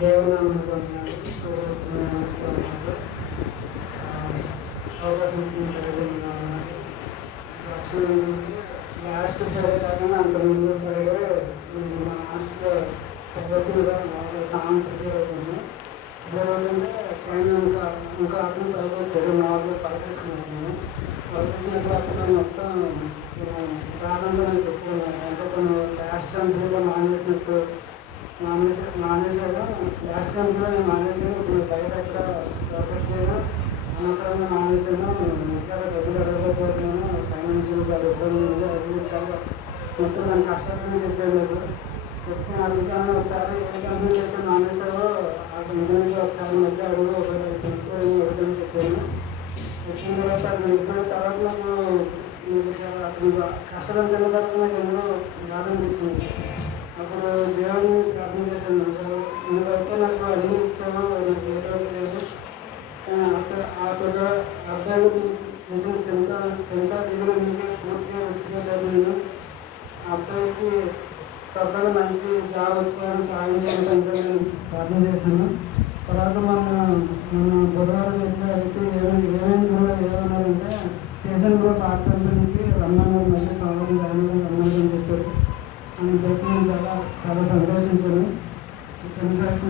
దేవునామని వచ్చిన అవకాశం ఇచ్చిన ప్రయోజనం లాస్ట్ ఫ్రైడే కాకుండా అంతకుముందు ఫ్రైడే నేను మా హాస్టల్లో టెర్రస్ మీద సాంగ్ ప్రతిరోజు అంటే పైన ఇంకా అతను పైకి వచ్చాడు నాకు పలకరించినప్పుడు అతను మొత్తం బాధంతా నాకు చెప్పుకున్నాను. అంటే తను లాస్ట్ కంపెనీలో మానేశాడు. లాస్ట్ కంపెనీలో నేను మానేశాను. ఇప్పుడు బయట ఎక్కడ దొరకట్లేదు, అనవసరంగా మానేశాను, ఇంకా డబ్బులు అడగలేకపోతున్నాను, ఫైనాన్షియల్ చాలా ఇబ్బంది ఉంది, అది చాలా మొత్తం దాన్ని కష్టపడి చెప్పాడు. నాకు చెప్తే అడుగుతాను, ఒకసారి ఏ కంపెనీకి అయితే మానేశావో ఆ కంపెనీకి ఒకసారి మళ్ళీ అడుగు, ఒకవేళ చెప్తే అడుగుతాను చెప్పాను. చెప్పిన తర్వాత అది వెళ్ళిపోయిన తర్వాత నాకు చాలా అతను కష్టపడిన తర్వాత నాకు ఎందుకో బాధ అనిపించింది. అప్పుడు దేవుడిని ప్రార్థన చేశాను. నువ్వైతే నాకు అన్నీ ఇచ్చావు, నాకు ఏ రోజు లేదు, అబ్బాయి కొంచెం చింత దిగులు నీకే పూర్తిగా విడిచిపెట్టాను. నేను ఆ అబ్బాయికి త్వరగా మంచి జాబ్ వచ్చేలాగా సాయం చేయాలంటే నేను ప్రార్థన చేశాను. తర్వాత మన బుధవారం ఎప్పుడు అడిగితే ఏమైంది కూడా ఏమన్నారంటే చేసిన కూడా పాత కంపెనీకి రమ్మన్నారు, మళ్ళీ సోమవారం జాయిన్ రమ్మని చెప్పారు. అని బట్టి నేను చాలా సంతోషించాను. చిన్న సాక్షి